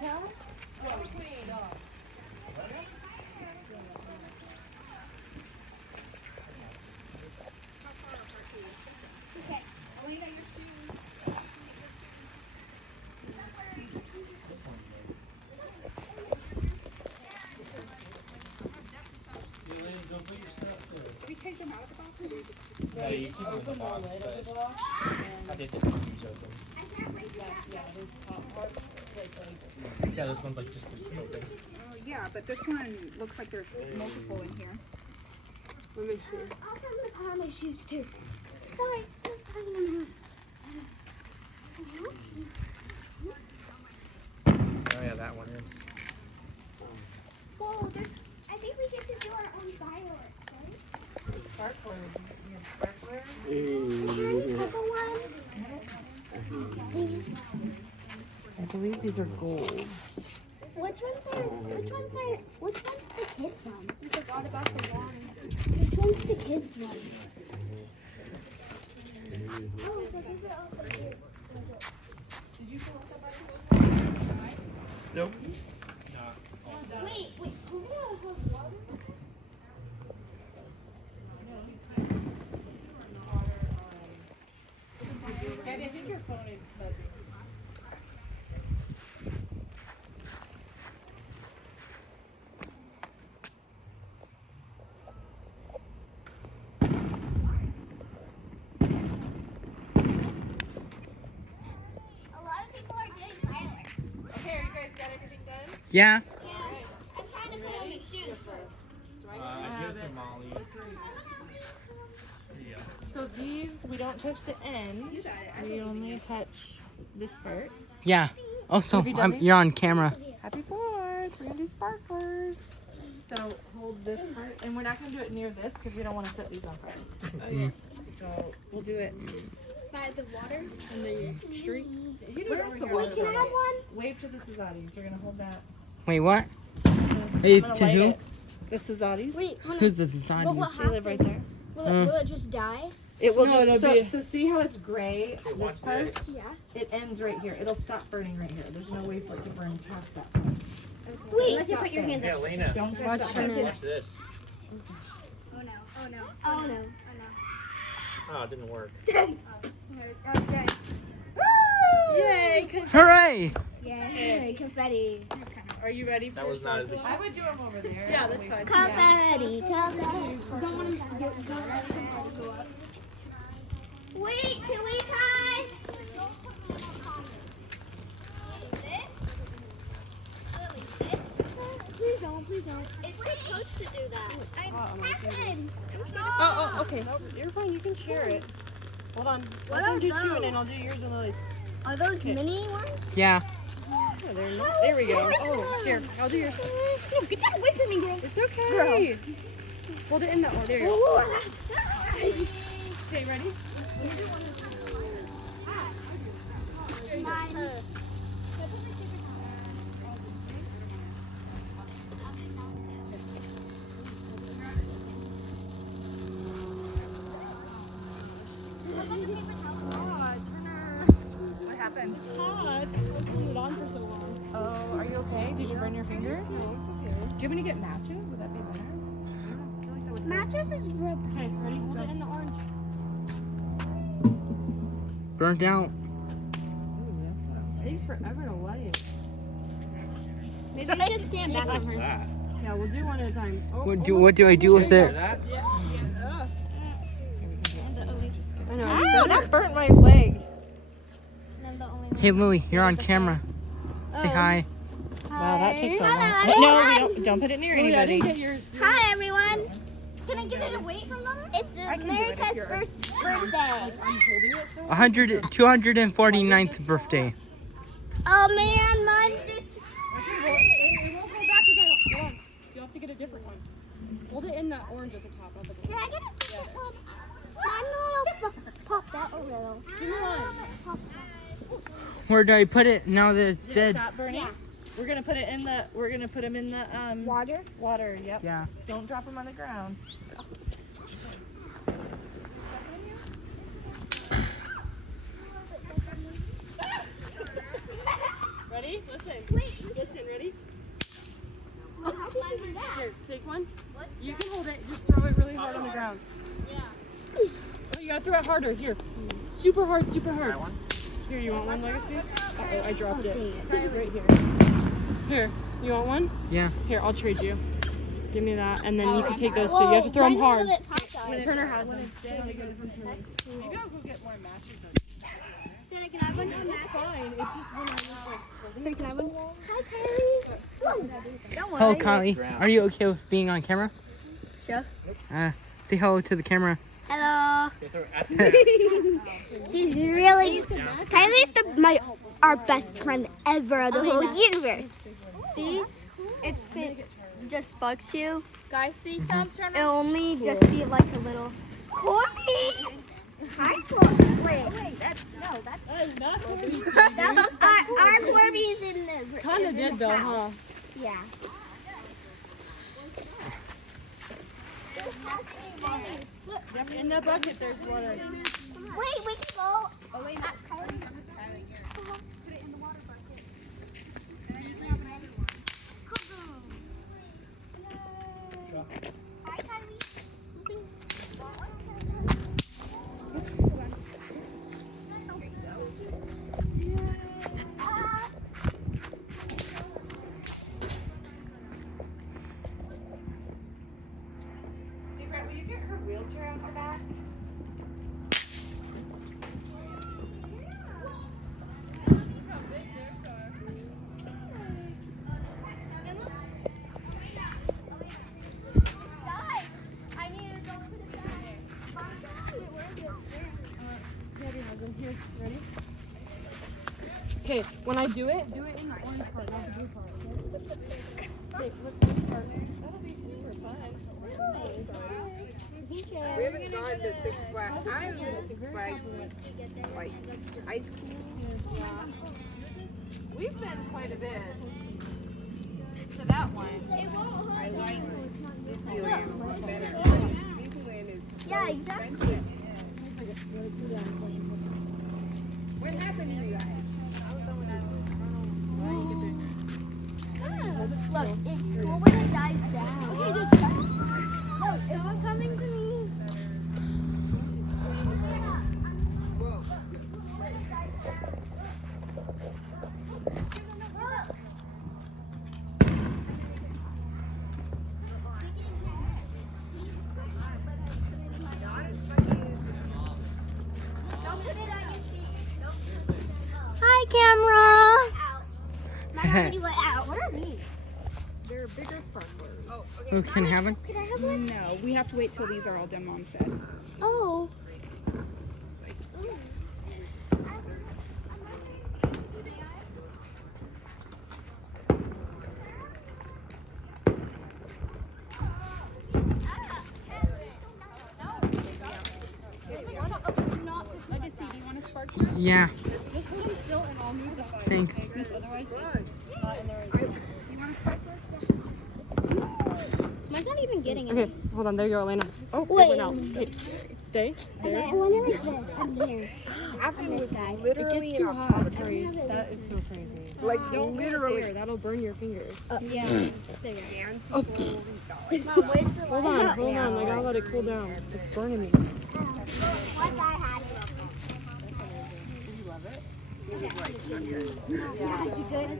tell? Okay. Alina, your shoes. We take them out of the box or we just No, you keep them in the box, but I did get the shoes open. Yeah, this one's like just open. Oh yeah, but this one looks like there's multiple in here. Let me see. Also, I'm gonna put on my shoes too. Sorry, I'm putting them Oh yeah, that one is. Whoa, there's. I think we get to do our own fireworks, right? Sparklers. You have sparklers? Purple ones. I believe these are gold. Which one's the kids one? We forgot about the one. Which one's the kids one? Oh, so these are all the kids. Did you fill up the bucket? Nope. Wait, do we have water? Daddy, I think your phone is buzzing. A lot of people are doing fireworks. Okay, are you guys got everything done? Yeah. I'm trying to put on my shoes. I give it to Molly. So these, we don't touch the end. We only touch this part. Yeah. Also, Have you done these? you're on camera. Happy 4th. We're going to do sparklers. So hold this part. And we're not going to do it near this because we don't want to set these on fire. Oh, yeah. So we'll do it By the water. in the street. You do it over here. Wait, can I have one? Wave to the Cesatis. You're going to hold that. Wait, what? I'm Wave gonna to light who? it. The Cesatis. Wait, Who's the But what Sasadis? They live right there. will it just die? It will No, just, it'll so see how it's gray? This part? Yeah. It ends right here. It'll stop burning right here. There's no way for it to burn past that point. Wait, Unless you put your hand Hey, Elena. Don't touch Watch that. her. Watch this. Oh no, oh no, oh no, oh Oh, it didn't work. no. Okay. Yay! Hooray! Yay, confetti. Are you ready for That was not as exciting. I would do them over there. Yeah, that's fine. Confetti, confetti. Don't want him to go up. Wait, can we try? Please don't, please don't. It's supposed to do that. Happened. Oh, okay. No, you're fine. You can share it. Hold on. What Let are them do two, and then those? I'll do yours and Lily's. Are those mini ones? Yeah. Yeah, there we go. Oh, here. I'll do yours. No, get that away from me, girl. It's okay. Hold it in that one. There you go. Ooh. Okay, ready? Mine. What happened? Hot. I was putting it on for so long. Oh, are you okay? Did you burn your finger? No, it's okay. Do you want me to get matches? Would that be better? Matches is real. Okay, ready? Hold it in the orange. Burnt out. It takes forever to light. Maybe you should stand back What's from her. that? Yeah, we'll do one at a time. Oh, What do I do with Hear it? that? I know. Oh, that burnt my leg. I'm the only one. Hey, Lily, you're on camera. Say hi. Wow, that takes a long Hello, No, everyone. we don't put it near anybody. Hi, everyone. Can I get it away from them? It's America's first birthday. I'm holding it so 249th birthday. Oh man, mine just. it won't go back again. Hold on. You'll have to get a different one. Hold it in that orange at the top. Not the Can I get a different one? Mine will pop that a little. Give me one. Where do I put it now that it's Did it dead? stop burning? We're gonna put it in the. We're gonna put them in the Water? water. Yep. Yeah. Don't drop them on the ground. Ready? Listen. Wait, you one? You can hold it. Just throw it really hard on the ground. Yeah. Oh, you gotta throw it harder. Here. Super hard, super hard. Here, you want one, Legacy? Uh-oh, I dropped it. Right here. Here, you want one? Yeah. Here, I'll trade you. Give me that, and then you can take those two. You have to throw them hard. Turner has them. You gotta go get more matches. Can I have one? It's fine. It's just when I was like, Can I have one? Hi, Kylie. Don't worry. Hello, Kylie. Are you okay with being on camera? Sure. Say hello to the camera. Hello. She's really. Kylie's our best friend ever in the whole universe. These, if it just bugs you, Guys, see some turn it'll only just be like a little. Corby. Hi, Corby. Wait, that's not Corby. our Corby's in the. Kinda did though, huh? Yeah. Yep, in the bucket there's water. Wait, we can go. Oh wait, not Kylie. Put it in the water bucket. Hi, Kylie. Hey, Brett, will you get her wheelchair out the back? I need to go to the Ready? Okay, when I do it in the orange part, not the blue part. Okay, look, blue part. That'll be super fun. We haven't gone to Six Flags. I haven't been to Six Flags since like high school. We've been quite a bit to that one. I like Disneyland a lot better. Disneyland is Yeah, exactly. What happened to you guys? Look, it's cool when it dies down. Okay, dude. Look, it's not coming to me. Hi, camera. My already went out. What are these? They're bigger sparklers. Oh, Who can have one? Can I have one? no, we have to wait till these are all done, Mom said. Oh. Legacy, do you want to spark here? Yeah. Just hold them still and I'll move the fire. Thanks. Otherwise, it's not in there. Mine's not even getting Okay, hold on. There you go, Elena. Oh, it Wait. went out. Hey, stay. There. I want it like this. I'm here. Happened was It literally gets too in hot. October. Sorry. That is so crazy. Like Don't literally. there. That'll burn your fingers. Yeah. Oh. Mom, where's the Hold on. I gotta let it cool down. It's burning me. What I had it. You love it? Yeah, it's good.